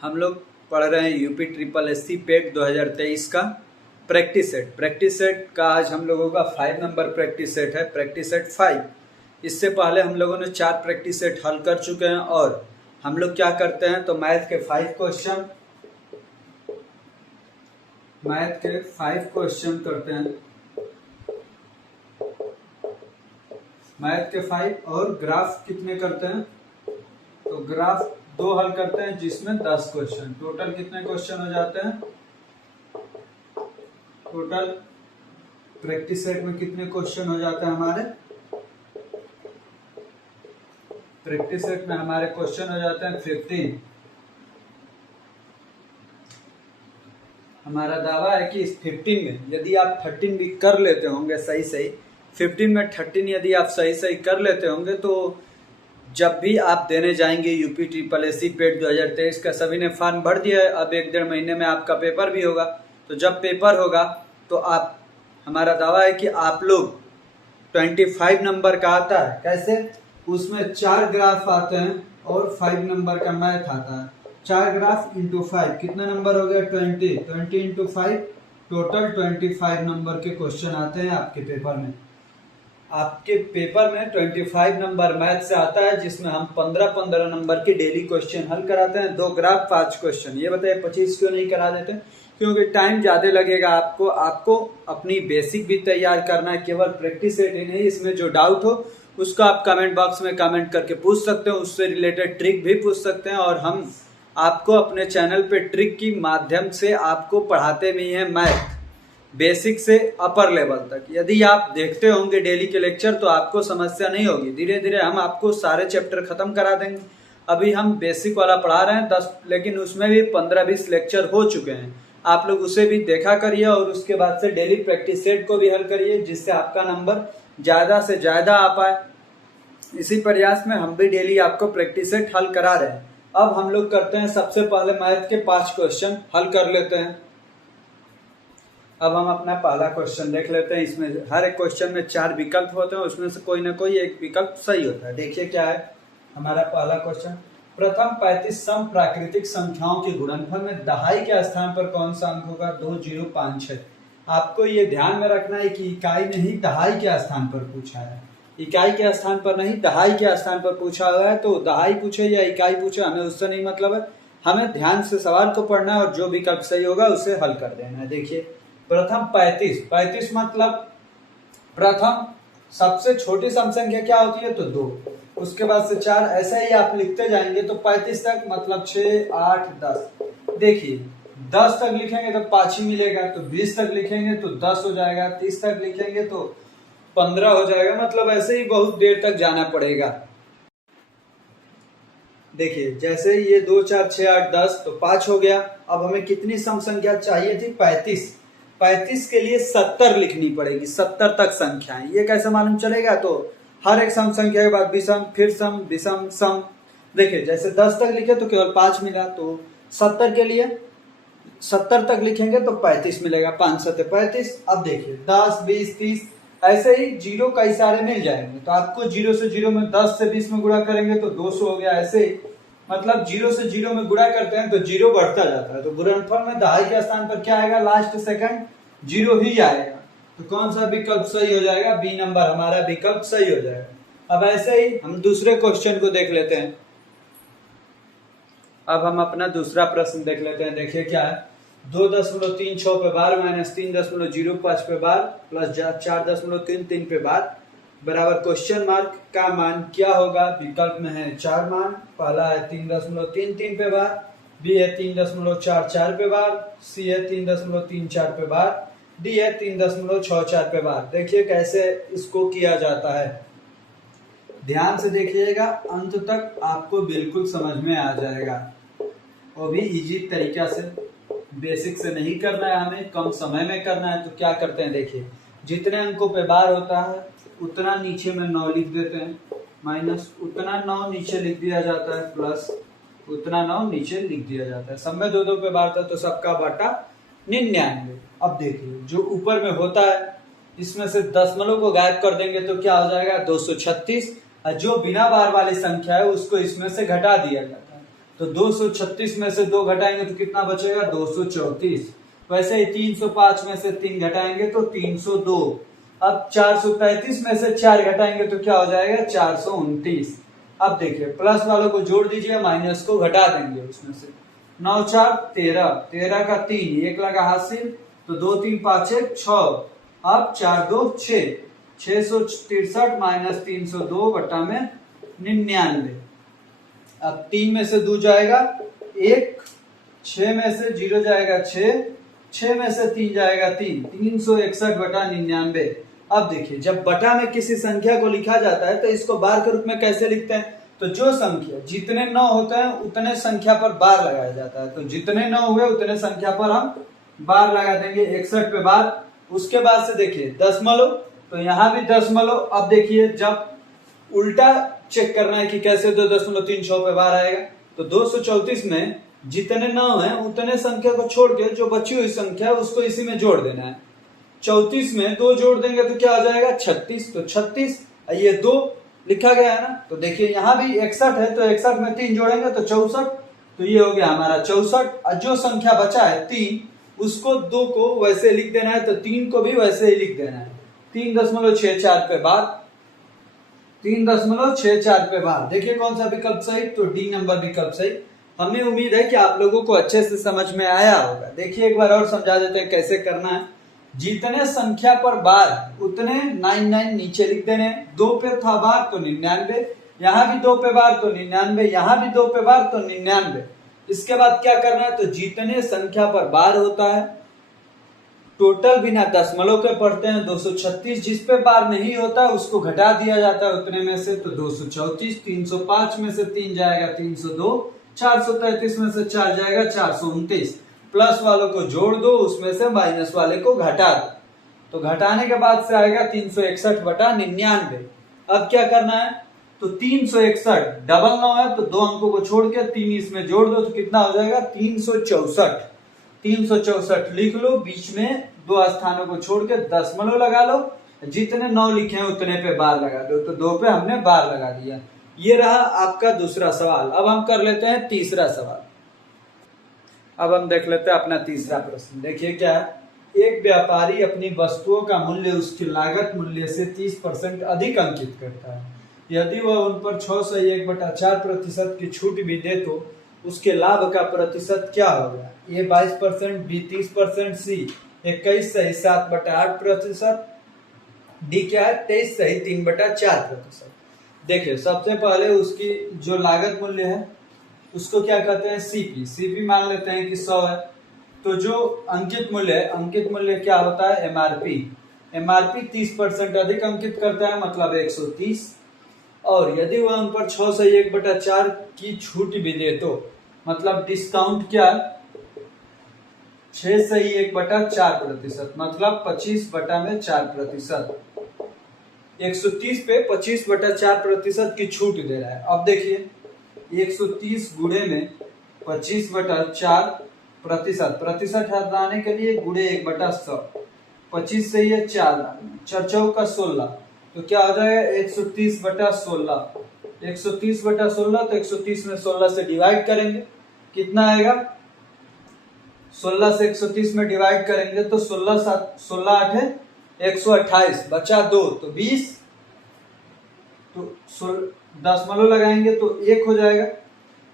हम लोग पढ़ रहे हैं यूपी ट्रिपल एससी पेट 2023 का प्रैक्टिस सेट का आज हम लोगों का 5 नंबर प्रैक्टिस सेट है, प्रैक्टिस सेट 5। इससे पहले हम लोगों ने 4 प्रैक्टिस सेट हल कर चुके हैं और हम लोग क्या करते हैं तो मैथ के 5 क्वेश्चन करते हैं, मैथ के 5 और ग्राफ कितने करते हैं तो ग्राफ 2 हल करते हैं जिसमें 10 क्वेश्चन। टोटल कितने क्वेश्चन हो जाते हैं, टोटल प्रैक्टिस सेट में कितने क्वेश्चन हो जाते हैं हमारे, प्रैक्टिस सेट में हमारे क्वेश्चन हो जाते हैं 15। हमारा दावा है कि इस 15 में यदि आप 13 भी कर लेते होंगे सही 15 में 13 यदि आप सही कर लेते होंगे तो जब भी आप देने जाएंगे यूपी ट्रिपल एससी पेट 2023 का, सभी ने फॉर्म भर दिया है, अब 1-1.5 महीने में आपका पेपर भी होगा। तो जब पेपर होगा तो आप, हमारा दावा है कि आप लोग 25 नंबर का आता है, कैसे, उसमें 4 ग्राफ आते हैं और 5 नंबर का मैथ आता है। 4 ग्राफ इंटू 5 कितना नंबर हो गया 20 इंटू 5 टोटल 25 नंबर के क्वेश्चन आते हैं आपके पेपर में। आपके पेपर में 25 नंबर मैथ से आता है जिसमें हम 15 नंबर के डेली क्वेश्चन हल कराते हैं। 2 ग्राफ 5 क्वेश्चन। ये बताइए 25 क्यों नहीं करा देते, क्योंकि टाइम ज़्यादा लगेगा। आपको अपनी बेसिक भी तैयार करना है, केवल प्रैक्टिस सेट ही नहीं। इसमें जो डाउट हो उसको आप कमेंट बॉक्स में कमेंट करके पूछ सकते हो, उससे रिलेटेड ट्रिक भी पूछ सकते हैं और हम आपको अपने चैनल पे ट्रिक की माध्यम से आपको पढ़ाते भी हैं मैथ बेसिक से अपर लेवल तक। यदि आप देखते होंगे डेली के लेक्चर तो आपको समस्या नहीं होगी। धीरे धीरे हम आपको सारे चैप्टर खत्म करा देंगे। अभी हम बेसिक वाला पढ़ा रहे हैं 10, लेकिन उसमें भी 15-20 लेक्चर हो चुके हैं। आप लोग उसे भी देखा करिए और उसके बाद से डेली प्रैक्टिस सेट को भी हल करिए, जिससे आपका नंबर ज़्यादा से ज़्यादा आ पाए। इसी प्रयास में हम भी डेली आपको प्रैक्टिस सेट हल करा रहे हैं। अब हम लोग करते हैं, सबसे पहले मैथ के 5 क्वेश्चन हल कर लेते हैं। अब हम अपना पहला क्वेश्चन देख लेते हैं। इसमें हर एक क्वेश्चन में 4 विकल्प होते हैं, उसमें से कोई ना कोई एक विकल्प सही होता है। देखिए क्या है हमारा पहला क्वेश्चन। प्रथम 35 सम प्राकृतिक संख्याओं के गुणनफल में दहाई के स्थान पर कौन सा अंक होगा, 2056। आपको ये ध्यान में रखना है कि इकाई नहीं दहाई के स्थान पर पूछा है, इकाई के स्थान पर नहीं दहाई के स्थान पर पूछा हुआ है। तो दहाई पूछे या इकाई पूछे हमें उससे नहीं मतलब है, हमें ध्यान से सवाल को पढ़ना है और जो विकल्प सही होगा उसे हल कर देना है। देखिए प्रथम 35 मतलब प्रथम सबसे छोटी सम संख्या क्या होती है तो 2, उसके बाद से 4, ऐसा ही आप लिखते जाएंगे तो 35 तक मतलब 6, 8, 10। देखिए 10 तक लिखेंगे तो 5 ही मिलेगा, तो 20 तक लिखेंगे तो 10 हो जाएगा, 30 तक लिखेंगे तो 15 हो जाएगा। मतलब ऐसे ही बहुत देर तक जाना पड़ेगा। देखिए जैसे ये 2, 4, 6, 8, 10 तो 5 हो गया। अब हमें कितनी सम संख्या चाहिए थी 35 के लिए 70 लिखनी पड़ेगी, 70 तक संख्याएं। ये कैसे मालूम चलेगा, तो हर एक सम संख्या के बाद विषम, फिर सम, विषम, सम। देखिए जैसे 10 तक लिखे तो केवल 5 मिला, तो 70 के लिए 70 तक लिखेंगे तो 35 मिलेगा, 5 7 35। अब देखिए 10, 20, 30 ऐसे ही जीरो कई सारे मिल जाएंगे। तो आपको 0 से 0 में 10 से 20 में गुणा करेंगे तो 200 हो गया। ऐसे ही मतलब 0 से 0 में गुणा करते हैं तो 0 बढ़ता जाता है। तो गुणनफल में दहाई के स्थान पर क्या आएगा, लास्ट सेकंड 0 ही आएगा। तो कौन सा विकल्प सही हो जाएगा, बी नंबर हमारा विकल्प सही हो जाएगा। अब ऐसे ही हम दूसरे क्वेश्चन को देख लेते हैं। अब हम अपना दूसरा प्रश्न देख लेते हैं। देखिए क्या है, 2.36 पे बार माइनस 3.05 पे बार प्लस 4.33 पे बार बराबर क्वेश्चन मार्क का मान क्या होगा। विकल्प में है 4 मान। पहला है 3.33 पे बार, बी है 3.44 पे बार, सी है 3.34 पे बार, डी है 3.64 पे बार। देखिए कैसे इसको किया जाता है, ध्यान से देखिएगा, अंत तक आपको बिल्कुल समझ में आ जाएगा। वो भी इजी तरीका से, बेसिक से नहीं करना है, हमें कम समय में करना है। तो क्या करते हैं, देखिए जितने अंकों पे बार होता है उतना नीचे में 9 लिख देते हैं, माइनस उतना 9 नीचे लिख दिया जाता है, प्लस उतना 9 नीचे लिख दिया जाता है। सब में 2-2 पे बार था तो सबका बाटा 99। अब देखिए जो ऊपर में होता है इसमें से दशमलव को गायब कर देंगे तो क्या हो जाएगा 236, और जो बिना बार वाली संख्या है उसको इसमें से घटा दिया जाता है। तो 236 में से 2 घटाएंगे तो कितना बचेगा 234। वैसे ही 305 में से 3 घटाएंगे तो 302। अब 433 में से 4 घटाएंगे तो क्या हो जाएगा 429। अब देखिए प्लस वालों को जोड़ दीजिए, माइनस को घटा देंगे उसमें से। 9 4 13, 13 का 3, 1 लगा हासिल तो 2 3 5 1 6। अब 4 2 6, 663 माइनस 302 बटा में 99। अब 3 में से 2 जाएगा 1, 6 में से 0 जाएगा 6, 6 में से 3 जाएगा 3, 361 बटा 99। अब देखिए जब बटा में किसी संख्या को लिखा जाता है तो इसको बार के रूप में कैसे लिखते हैं, तो जो संख्या जितने 9 होते हैं उतने संख्या पर बार लगाया जाता है। तो जितने 9 हुए उतने संख्या पर हम बार लगा देंगे, 61 पे बार। उसके बाद से देखिए दशमलव, तो यहाँ भी दशमलव। अब देखिए जब उल्टा चेक करना है कि कैसे 2.36 पे बार आएगा, तो 234 में जितने 9 हैं उतने संख्या को छोड़ के जो बची हुई संख्या है उसको इसी में जोड़ देना है। 34 में 2 जोड़ देंगे तो क्या आ जाएगा 36, तो 36 ये 2 लिखा गया है ना। तो देखिए यहाँ भी 61 है तो 61 में 3 जोड़ेंगे तो 64, तो ये हो गया हमारा 64। और जो संख्या बचा है 3, उसको 2 को वैसे लिख देना है तो 3 को भी वैसे ही लिख देना है। 3.64 पे बार, 3.64 पे बार। देखिए कौन सा विकल्प सही, तो डी नंबर विकल्प सही। हमें उम्मीद है कि आप लोगों को अच्छे से समझ में आया होगा। देखिए एक बार और समझा देते हैं कैसे करना है। जितने संख्या पर बार उतने 99 नीचे लिख देने। 2 पे था बार तो 99, यहाँ भी 2 पे बार तो 99, यहाँ भी 2 पे बार तो 99। इसके बाद क्या करना है, तो जितने संख्या पर बार होता है टोटल बिना दशमलव के पढ़ते हैं 236, जिस पे बार नहीं होता उसको घटा दिया जाता है उतने में से, तो 234। 305 में से 3 जाएगा 302, 433 में से 4 जाएगा 429। प्लस वालों को जोड़ दो, उसमें से माइनस वाले को घटा दो, तो घटाने के बाद से आएगा 361 बटा 99। अब क्या करना है, तो 361 डबल 9 है तो 2 अंकों को छोड़ के 3 इसमें जोड़ दो तो कितना हो जाएगा 364। 364 लिख लो, बीच में 2 स्थानों को छोड़ के दशमलव लगा लो, जितने 9 लिखे हैं उतने पे बार लगा दो, तो 2 पे हमने बार लगा दिया। ये रहा आपका दूसरा सवाल। अब हम कर लेते हैं तीसरा सवाल। अब हम देख लेते हैं अपना तीसरा प्रश्न। देखिए क्या है, एक व्यापारी अपनी वस्तुओं का मूल्य उसकी लागत मूल्य से 30% अधिक अंकित करता है। यदि वह उन पर 6 से 1/4% की छूट भी दे तो उसके लाभ का प्रतिशत क्या होगा। ए 22%, बी 30%, सी 21 सही 7/8%, डी क्या है 23 सही 3/4%। देखिए सबसे पहले उसकी जो लागत मूल्य है उसको क्या कहते हैं सीपी। सीपी मान लेते हैं कि 100 है। तो जो अंकित मूल्य है, अंकित मूल्य क्या होता है एमआरपी। एमआरपी 30% अधिक अंकित करता है मतलब 130। और यदि वह उन पर 6 से 1/4 की छूट भी दे तो मतलब डिस्काउंट क्या 6 से 1/4% मतलब 25/4%। 130 पे 25/4% की छूट दे रहा है। अब देखिए 130 गुणे में 25/4%, प्रतिशत हटाने के लिए गुणे 1/100, 25 से ये 4 4 का 16, तो क्या हो जाएगा 130/16। 130/16 तो 130 में 16 से डिवाइड करेंगे, कितना आएगा 16 से 130 में डिवाइड करेंगे तो 16 8 है 128, बचा 2 तो 20, तो दशमलव लगाएंगे तो 1 हो जाएगा।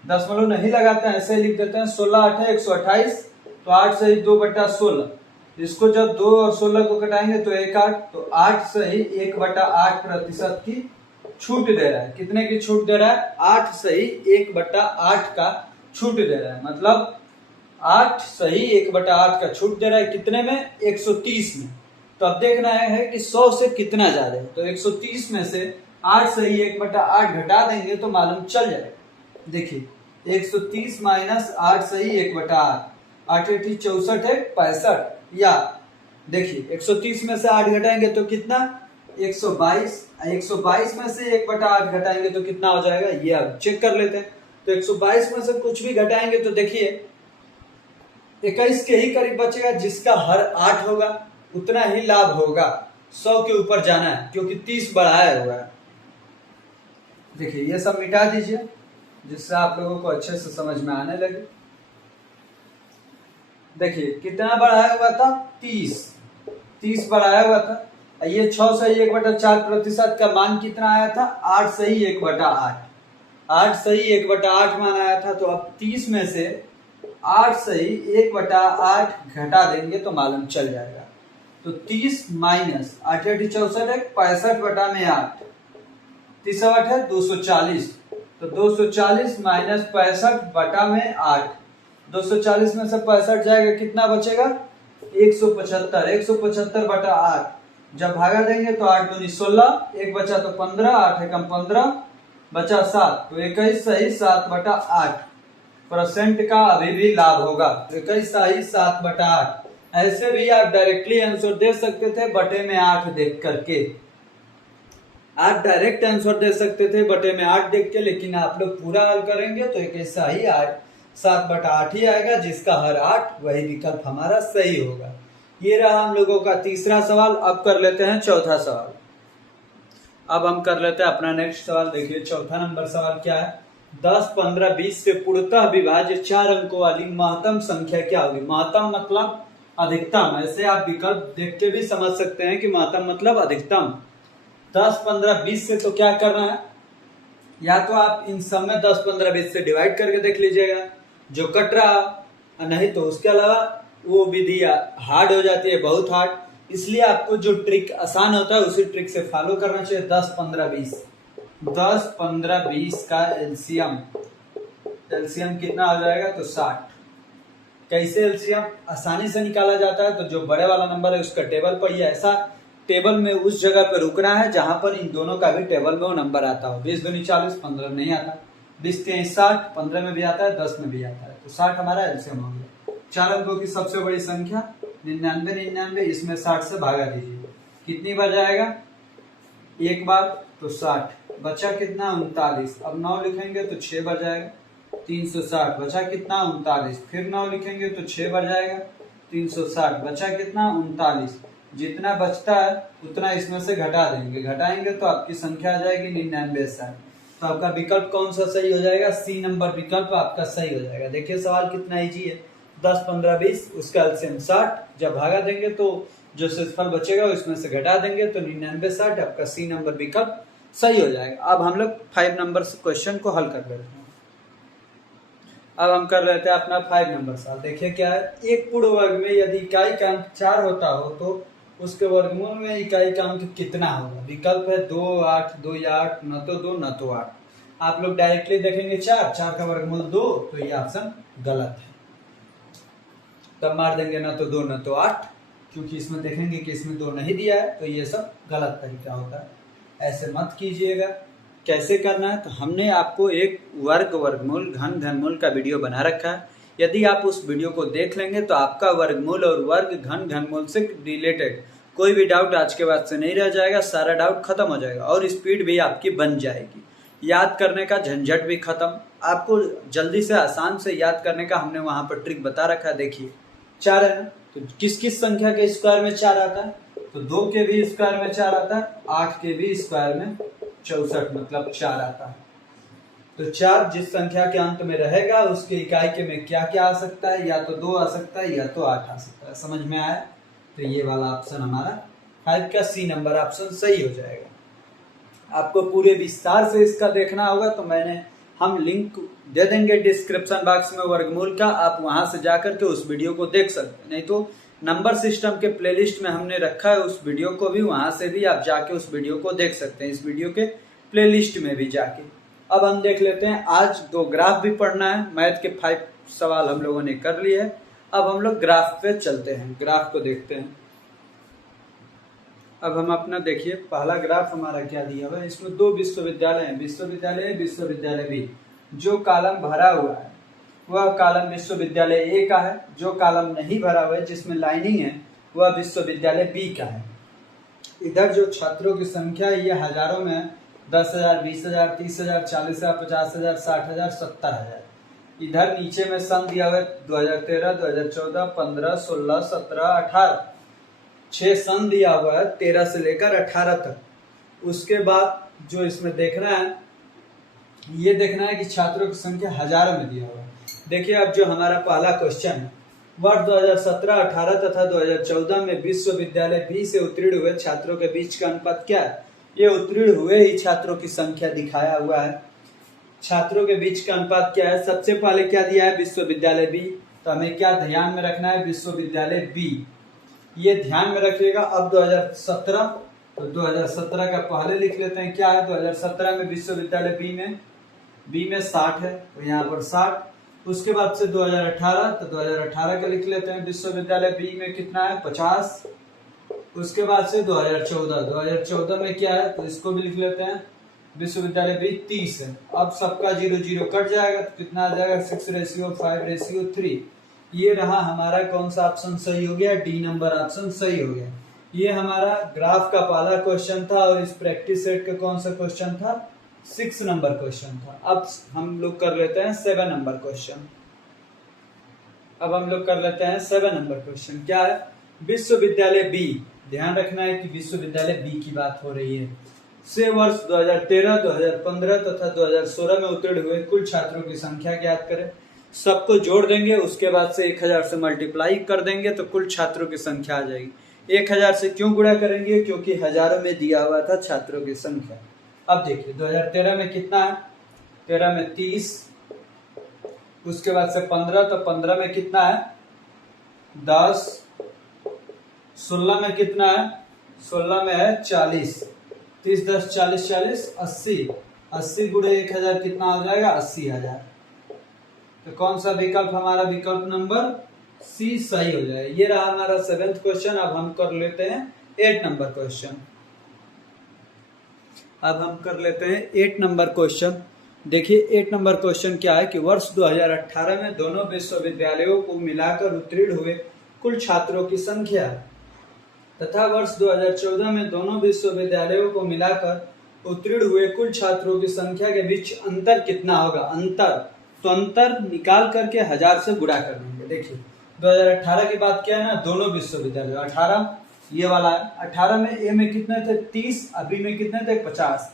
दशमलव नहीं लगाते हैं ऐसे ही लिख देते हैं। 16 8 है 128, तो 8 से ही 2/16। इसको जब 2 और 16 को कटाएंगे तो 1 8, तो 8 से ही 1/8% की छूट दे रहा है। कितने की छूट दे रहा है 8 से ही 1/8 का छूट दे रहा है, मतलब 8 से ही 1/8 का छूट दे रहा है। कितने में 130 में। तो अब देखना है कि 100 से कितना ज्यादा है, तो 130 में से 8 से ही 1/8 घटा देंगे तो मालूम चल जाएगा। देखिए 130 माइनस 8 से ही 1/8, 8 8 64 है 65, या देखिए 130 में से 8 घटाएंगे तो कितना 122, 122 में से 1/8 घटाएंगे तो कितना हो जाएगा, ये अब चेक कर लेते हैं। तो 122 में से कुछ भी घटाएंगे तो देखिए 21 के ही करीब बचेगा, जिसका हर 8 होगा उतना ही लाभ होगा। 100 के ऊपर जाना है क्योंकि 30 बढ़ाया हुआ है। देखिए ये सब मिटा दीजिए, जिससे आप लोगों को अच्छे से समझ में आने लगे। देखिए कितना बढ़ाया हुआ था, 30 बढ़ाया हुआ था। ये 6 सही 1/4% का मान कितना आया था, 8 सही 1/8। 8 सही 1/8 मान आया था। तो अब 30 में से 8 सही 1/8 घटा देंगे तो मालूम चल जाएगा। तो 30 माइनस 8 8 64 है, 65 बटा में 8, 30 8 है 240। तो 240 माइनस 65 बटा में 8, 240 में से 65 जाएगा, कितना बचेगा 175। 175 बटा 8 जब भागा देंगे तो 8 दूनी 16, 1 बचा तो 15, 8 एकम 15 बचा 7। तो 21 सही 7/8% का अभी भी लाभ होगा। 21 सही 7/8। ऐसे भी आप डायरेक्टली आंसर दे सकते थे बटे में 8 देख करके। आप डायरेक्ट आंसर दे सकते थे बटे में 8 देख के, लेकिन आप लोग पूरा हल करेंगे तो 21 सही 7/8 ही आएगा, जिसका हर 8 वही विकल्प हमारा सही होगा। ये रहा हम लोगों का तीसरा सवाल। अब कर लेते हैं चौथा सवाल। अब हम कर लेते हैं अपना नेक्स्ट सवाल। देखिए चौथा नंबर सवाल क्या है, 10, 15, 20 से पूर्णतः विभाज्य 4 अंकों वाली महत्तम संख्या क्या होगी। महत्तम मतलब अधिकतम। ऐसे आप विकल्प देख के भी समझ सकते हैं कि महत्तम मतलब अधिकतम। 10, 15, 20 से तो क्या करना है, या तो आप इन सब में 10, 15, 20 से डिवाइड करके देख लीजिएगा जो कट रहा, नहीं तो उसके अलावा वो विधि हार्ड हो जाती है, बहुत हार्ड। इसलिए आपको जो ट्रिक आसान होता है उसी ट्रिक से फॉलो करना चाहिए। 10, 15, 20, 10, 15, 20 का एलसीएम कितना हो जाएगा, तो 60। कैसे एलसीएम आसानी से निकाला जाता है, तो जो बड़े वाला नंबर है उसका टेबल पर ही ऐसा टेबल में उस जगह पे रुकना है जहां पर इन दोनों का भी टेबल में वो नंबर आता हो। 20 दूनी 40, 15 नहीं आता, 20 3 60, 15 में भी आता है, 10 में भी आता है। तो 60 हमारा एलसीएम हो गया। 4 अंकों की सबसे बड़ी संख्या 99, इसमें 60 से भागा दीजिए, कितनी बार जाएगा, एक बार, तो 60 बचा कितना 39। अब 9 लिखेंगे तो 6 बार जाएगा, 360 बचा कितना 39। फिर 9 लिखेंगे तो 6 बार जाएगा, 360 बचा कितना 39। जितना बचता है उतना इसमें से घटा देंगे, घटाएंगे तो आपकी संख्या आ जाएगी 99। तो आपका विकल्प कौन सा सही हो जाएगा, सी नंबर विकल्प आपका सही हो जाएगा। देखिए सवाल कितना इजी है, 10, 15, 20 उसका एलसीएम 60, जब भागा देंगे तो जो शेषफल बचेगा उसमें से घटा देंगे तो 99 60, आपका सी नंबर विकल्प सही हो जाएगा। अब हम लोग 5 नंबर क्वेश्चन को हल कर लेते हैं। अब हम कर लेते हैं अपना 5 नंबर सवाल। देखिए क्या है, एक पूर्ण वर्ग में यदि इकाई का अंक 4 होता हो तो उसके वर्गमूल में इकाई का अंक कितना होगा। विकल्प है 2, 8, 2 या 8, न तो 2 न तो 8। आप लोग डायरेक्टली देखेंगे 4 का वर्गमूल 2, तो ये ऑप्शन गलत है। तब मार देंगे न तो 2 न तो 8, क्योंकि इसमें देखेंगे कि इसमें 2 नहीं दिया है, तो ये सब गलत तरीका होता है। ऐसे मत कीजिएगा। कैसे करना है, तो हमने आपको एक वर्गमूल घनमूल का वीडियो बना रखा है। यदि आप उस वीडियो को देख लेंगे तो आपका वर्गमूल और वर्ग घनमूल से रिलेटेड कोई भी डाउट आज के बाद से नहीं रह जाएगा, सारा डाउट खत्म हो जाएगा और स्पीड भी आपकी बन जाएगी। याद करने का झंझट भी खत्म, आपको जल्दी से आसान से याद करने का हमने वहां पर ट्रिक बता रखा है। देखिए 4 है ना, तो किस किस संख्या के स्क्वायर में 4 आता है, तो 2 के भी स्क्वायर में 4 आता है, 8 के भी स्क्वायर में 64 मतलब 4 आता है। तो 4 जिस संख्या के अंत में रहेगा उसके इकाई के में क्या क्या आ सकता है, या तो 2 आ सकता है या तो 8 आ सकता है। समझ में आया, तो ये वाला ऑप्शन हमारा 5 का सी नंबर ऑप्शन सही हो जाएगा। आपको पूरे विस्तार से इसका देखना होगा तो हम लिंक दे देंगे डिस्क्रिप्शन बॉक्स में वर्गमूल का, आप वहां से जाकर के उस वीडियो को देख सकते हैं। नहीं तो नंबर सिस्टम के प्लेलिस्ट में हमने रखा है उस वीडियो को भी, वहां से भी आप जाके उस वीडियो को देख सकते हैं, इस वीडियो के प्लेलिस्ट में भी जाके। अब हम देख लेते हैं, आज 2 ग्राफ भी पढ़ना है। मैथ के 5 सवाल हम लोगों ने कर लिए हैं। अब हम लोग ग्राफ पे चलते हैं, ग्राफ को देखते हैं। अब हम अपना देखिए पहला ग्राफ हमारा क्या दिया हुआ है, इसमें 2 विश्वविद्यालय हैं, विश्वविद्यालय बी। जो कॉलम भरा हुआ है वह कॉलम विश्वविद्यालय ए का है, जो कॉलम नहीं भरा हुआ है जिसमें लाइनिंग है वह विश्वविद्यालय बी का है। इधर जो छात्रों की संख्या है ये हजारों में है, 10,000, 20,000, 30,000, 40,000, 50,000, 60,000, 70,000। इधर नीचे में सन दिया हुआ है 2013, 2014, 15, 16, 17, 18, 6 सन दिया हुआ है 13 से लेकर 18 तक। उसके बाद जो इसमें देखना है ये देखना है कि छात्रों की संख्या हजारों में दिया हुआ है। देखिए अब जो हमारा पहला क्वेश्चन है, वर्ष 2017-18 तथा 2014 में विश्वविद्यालय बी से उत्तीर्ण हुए छात्रों के बीच का अनुपात क्या है? ये उत्तीर्ण हुए ही छात्रों की संख्या दिखाया हुआ है। छात्रों के बीच का अनुपात क्या है? सबसे पहले क्या दिया है? विश्वविद्यालय बी। तो हमें क्या ध्यान में रखना है? विश्वविद्यालय बी, ये ध्यान में रखिएगा। अब 2017, तो 2017 का पहले लिख लेते हैं। क्या है? 2017 में विश्वविद्यालय बी में 60 है, तो यहाँ पर 60। उसके बाद से 2018, तो 2018 का लिख लेते हैं। विश्वविद्यालय बी में कितना है? 50। उसके बाद से 2014 में क्या है? तो इसको भी लिख लेते हैं। विश्वविद्यालय बी 30 है। अब सबका 0 0 कट जाएगा, तो कितना आ जाएगा? 6:5:3। ये रहा हमारा कौन सा ऑप्शन सही हो गया? डी नंबर ऑप्शन सही हो गया। ये हमारा ग्राफ का पहला क्वेश्चन था और इस प्रैक्टिस सेट का कौन सा क्वेश्चन था? 6 नंबर क्वेश्चन था। अब हम लोग कर लेते हैं 7 नंबर क्वेश्चन। अब हम लोग कर लेते हैं 7 नंबर क्वेश्चन। क्या है? विश्वविद्यालय बी, ध्यान रखना है कि विश्वविद्यालय बी की बात हो रही है, से वर्ष 2013, 2015 तथा 2016 में उत्तीर्ण हुए कुल छात्रों की संख्या ज्ञात करें। सबको जोड़ देंगे, उसके बाद से 1000 से मल्टीप्लाई कर देंगे तो कुल छात्रों की संख्या आ जाएगी। 1000 से क्यों गुणा करेंगे? क्योंकि हजारों में दिया हुआ था छात्रों की संख्या। अब देखिए 2013 में कितना है? 13 में 30। उसके बाद से 15, तो 15 में कितना है? 10। 16 में कितना है? 16 में है 40। 30 10 40 40 80। 80 गुणे 1000 कितना हो जाएगा? 80,000। तो कौन सा विकल्प हमारा? विकल्प नंबर सी सही हो जाए। ये रहा हमारा 7th क्वेश्चन। अब हम कर लेते हैं 8 नंबर क्वेश्चन। अब हम कर लेते हैं 8 नंबर क्वेश्चन। देखिए 8 नंबर क्वेश्चन क्या है कि वर्ष 2018 में दोनों विश्वविद्यालयों को मिलाकर उत्तीर्ण हुए कुल छात्रों की संख्या तथा वर्ष 2014 में दोनों विश्वविद्यालयों को मिलाकर उत्तीर्ण हुए कुल छात्रों की संख्या के बीच अंतर कितना होगा? अंतर, तो अंतर निकाल करके 1000 से गुणा कर देंगे। देखिए 2018 की बात क्या है ना? दोनों विश्वविद्यालय 18 ये वाला है। 18 में ए में कितने थे? 30। अभी में कितने थे? 50।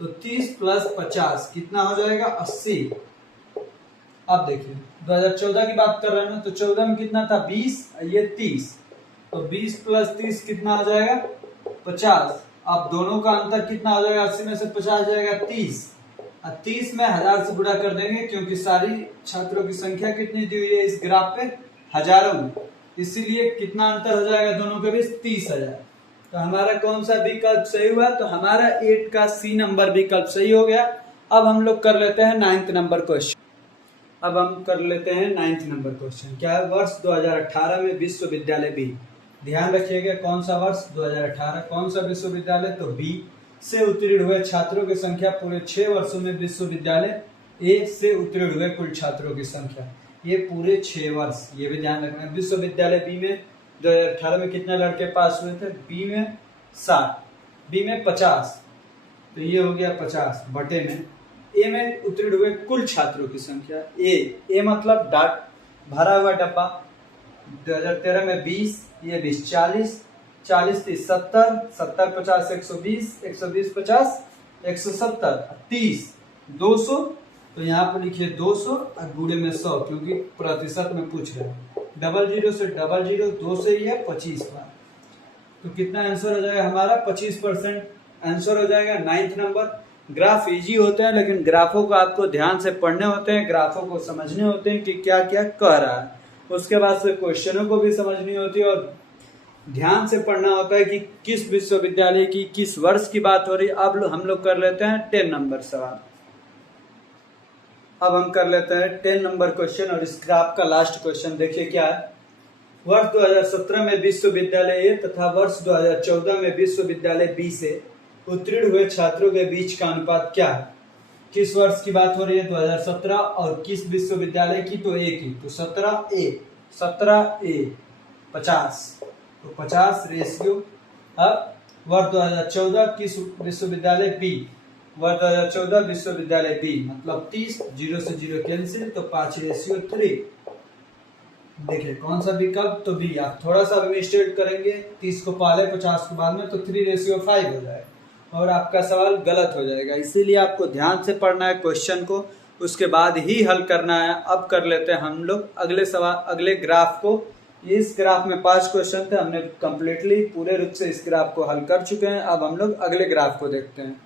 तो 30 प्लस 50 कितना हो जाएगा? 80। अब देखिए 2014 की बात कर रहे हैं ना, तो 14 में कितना था? 20, ये 30। तो 20 प्लस 30 कितना हो जाएगा? 50। अब दोनों का अंतर कितना हो जाएगा? 80 में से 50 जाएगा 30। 30 में 1000 से गुणा कर देंगे, क्योंकि सारी छात्रों की संख्या कितनी दी हुई है इस ग्राफ पे? हजारों में। इसीलिए कितना अंतर हो जाएगा दोनों के बीच? 30,000। तो हमारा कौन सा विकल्प सही हुआ? तो हमारा 8 का सी नंबर विकल्प सही हो गया। अब हम लोग कर लेते हैं 9th नंबर क्वेश्चन। अब हम कर लेते हैं 9th नंबर क्वेश्चन। क्या है? वर्ष 2018 में विश्वविद्यालय बी, ध्यान रखिएगा कौन सा वर्ष? 2018। कौन सा विश्वविद्यालय? तो बी से उत्तीर्ण हुए छात्रों की संख्या पूरे 6 वर्षों में विश्वविद्यालय ए से उत्तीर्ण हुए कुल छात्रों की संख्या, ये पूरे 6 वर्ष, ये भी ध्यान रखना है। विश्वविद्यालय बी में 2018 में कितने लड़के पास हुए थे? बी में 60, बी में 50, तो ये हो गया 50 बटे में ए में उत्तीर्ण हुए कुल छात्रों की संख्या। ए मतलब डाट भरा हुआ डब्बा। 2013 में 20, ये 20 40, 40 30 70, 70 50 120, 120 50 170, 30 200, तो यहाँ पर लिखिए 200 और गुणे में 100, क्योंकि प्रतिशत में पूछ रहे हैं। 00 से 00 2 से ही है 25 बार, तो कितना आंसर हो जाएगा हमारा? 25% आंसर हो जाएगा। 9th number. ग्राफ इजी होते हैं, लेकिन ग्राफों को आपको ध्यान से पढ़ने होते हैं, ग्राफों को समझने होते हैं कि क्या क्या कह रहा है। उसके बाद से क्वेश्चनों को भी समझनी होती है और ध्यान से पढ़ना होता है कि किस विश्वविद्यालय की किस वर्ष की बात हो रही है। अब हम लोग कर लेते हैं 10 नंबर सवाल। अब हम कर लेते हैं 10 नंबर क्वेश्चन और इस ग्राफ का लास्ट क्वेश्चन देखिए क्या है। वर्ष 2017 में विश्वविद्यालय ए तथा वर्ष 2014 में विश्वविद्यालय बी से उत्तीर्ण हुए छात्रों के बीच का अनुपात क्या है? किस वर्ष की बात हो रही है? 2017। और किस विश्वविद्यालय की? तो ए की, तो 17A 50, तो 50 रेशियो। अब वर्ष 2014 किस विश्वविद्यालय बी? वर्ष 2014 विश्वविद्यालय बी मतलब 30, 0 से 0 कैंसिल, तो 5:3। देखिए कौन सा विकल्प? तो बी। आप थोड़ा सा मिस्टेक करेंगे, 30 को पहले 50 को बाद में, तो 3:5 हो जाएगा। और आपका सवाल गलत हो जाएगा। इसीलिए आपको ध्यान से पढ़ना है क्वेश्चन को, उसके बाद ही हल करना है। अब कर लेते हैं हम लोग अगले सवाल, अगले ग्राफ को। इस ग्राफ में 5 क्वेश्चन थे, हमने कम्प्लीटली पूरे रूप से इस ग्राफ को हल कर चुके हैं। अब हम लोग अगले ग्राफ को देखते हैं।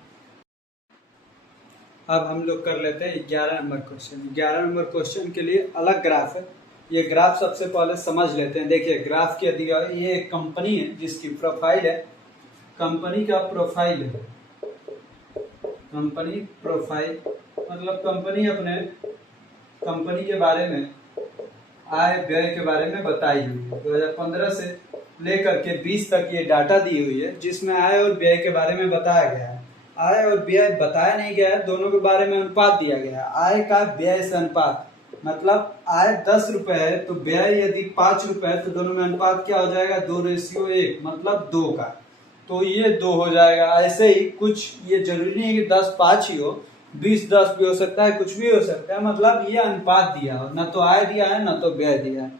अब हम लोग कर लेते हैं 11 नंबर क्वेश्चन। 11 नंबर क्वेश्चन के लिए अलग ग्राफ है। ये ग्राफ सबसे पहले समझ लेते हैं। देखिए ग्राफ के दिया, ये एक कंपनी है जिसकी प्रोफाइल है, कंपनी का प्रोफाइल है, कंपनी प्रोफाइल मतलब कंपनी अपने कंपनी के बारे में, आय व्यय के बारे में बताई हुई है। 2015 से लेकर के 20 तक ये डाटा दी हुई है, जिसमें आय और व्यय के बारे में बताया गया है। आय और व्यय बताया नहीं गया है, दोनों के बारे में अनुपात दिया गया है। आय का व्यय से अनुपात, मतलब आय 10 रुपए है तो व्यय यदि 5 रुपए है तो दोनों में अनुपात क्या हो जाएगा, 2:1, मतलब 2 का, तो ये 2 हो जाएगा। ऐसे ही कुछ, ये जरूरी नहीं है कि 10:5 ही हो, 20:10 भी हो सकता है, कुछ भी हो सकता है, मतलब ये अनुपात दिया हो, न तो आय दिया है न तो व्यय दिया है।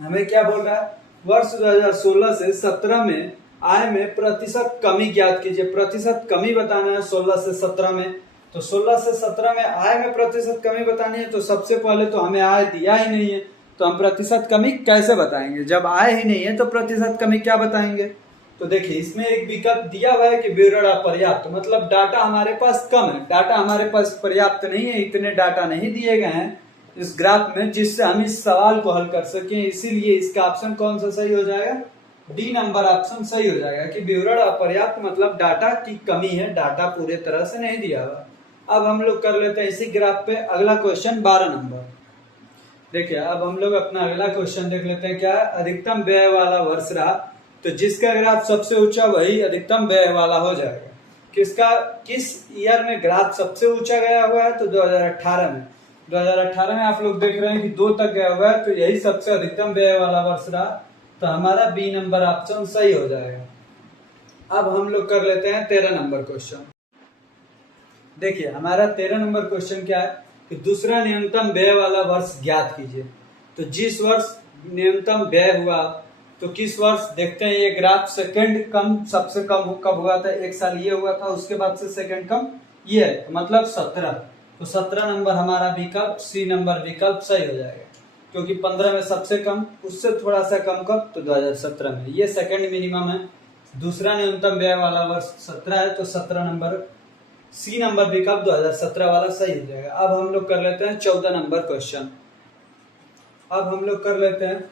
हमें क्या बोल रहा है, वर्ष 2016 से 17 में आय में प्रतिशत कमी ज्ञात कीजिए। प्रतिशत कमी बताना है 16 से 17 में, तो 16 से 17 में आय में प्रतिशत कमी बतानी है। तो सबसे पहले तो हमें आय दिया ही नहीं है, तो हम प्रतिशत कमी कैसे बताएंगे? जब आय ही नहीं है तो प्रतिशत कमी क्या बताएंगे? तो देखिए इसमें एक विकल्प दिया हुआ है कि विवरण अपर्याप्त, मतलब डाटा हमारे पास कम है, डाटा हमारे पास पर्याप्त नहीं है, इतने डाटा नहीं दिए गए हैं इस ग्राफ में जिससे हम इस सवाल को हल कर सकें। इसीलिए इसका ऑप्शन कौन सा सही हो जाएगा, डी नंबर ऑप्शन सही हो जाएगा कि विवरण अपर्याप्त मतलब डाटा की कमी है, डाटा पूरे तरह से नहीं दिया हुआ। अब हम लोग कर लेते हैं इसी ग्राफ पे अगला क्वेश्चन 12 नंबर। देखिए अब हम लोग अपना अगला क्वेश्चन देख लेते हैं। क्या अधिकतम व्यय वाला वर्ष रहा, तो जिसका ग्राफ सबसे ऊंचा वही अधिकतम व्यय वाला हो जाएगा। किस ईयर में ग्राफ सबसे ऊंचा गया हुआ है, तो 2018 में। 2018 में आप लोग देख रहे हैं कि 2 तक गया हुआ है, तो यही सबसे अधिकतम व्यय वाला वर्ष रहा, तो हमारा बी नंबर ऑप्शन सही हो जाएगा। अब हम लोग कर लेते हैं 13 नंबर क्वेश्चन। देखिए हमारा 13 नंबर क्वेश्चन क्या है कि दूसरा न्यूनतम व्यय वाला वर्ष ज्ञात कीजिए। तो जिस वर्ष न्यूनतम व्यय हुआ, तो किस वर्ष देखते हैं ये ग्राफ, सेकंड कम सबसे कम कब हुआ था, एक साल ये हुआ था, उसके बाद से सेकंड कम ये है, मतलब 17। तो 17 नंबर हमारा विकल्प, सी नंबर विकल्प सही हो जाएगा, क्योंकि 15 में सबसे कम, उससे थोड़ा सा कम कब, तो 2017 में। ये सेकंड मिनिमम है, दूसरा न्यूनतम व्यय वाला वर्ष 17 है, तो 17 नंबर सी नंबर विकल्प 2017 वाला सही हो जाएगा। अब हम लोग कर लेते हैं 14 नंबर क्वेश्चन। अब हम लोग कर लेते हैं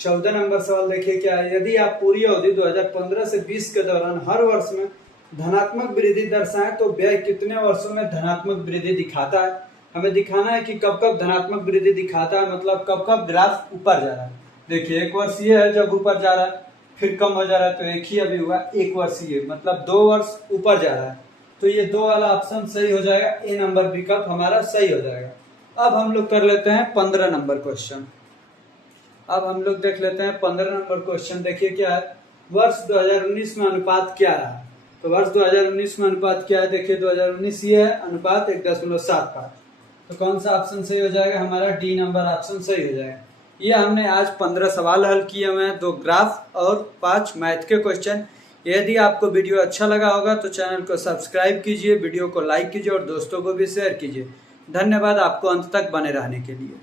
14 नंबर सवाल। देखिए क्या है, यदि आप पूरी अवधि 2015 से 20 के दौरान हर वर्ष में धनात्मक वृद्धि दर्शाएं तो व्यय कितने वर्षों में धनात्मक वृद्धि दिखाता है। हमें दिखाना है कि कब कब धनात्मक वृद्धि दिखाता है, मतलब कब कब ग्राफ ऊपर जा रहा है। देखिए एक वर्ष ये है जब ऊपर जा रहा है, फिर कम हो जा रहा है, तो एक ही अभी हुआ, एक वर्ष ये, मतलब 2 वर्ष ऊपर जा रहा है, तो ये 2 वाला ऑप्शन सही हो जाएगा, ए नंबर विकल्प हमारा सही हो जाएगा। अब हम लोग कर लेते हैं 15 नंबर क्वेश्चन। अब हम लोग देख लेते हैं 15 नंबर क्वेश्चन। देखिए क्या है, वर्ष 2019 में अनुपात क्या रहा। तो वर्ष 2019 में अनुपात क्या है, देखिए 2019 ये है, अनुपात 1.75। तो कौन सा ऑप्शन सही हो जाएगा, हमारा डी नंबर ऑप्शन सही हो जाएगा। ये हमने आज 15 सवाल हल किए हुए हैं, 2 ग्राफ और 5 मैथ के क्वेश्चन। यदि आपको वीडियो अच्छा लगा होगा तो चैनल को सब्सक्राइब कीजिए, वीडियो को लाइक कीजिए और दोस्तों को भी शेयर कीजिए। धन्यवाद आपको अंत तक बने रहने के लिए।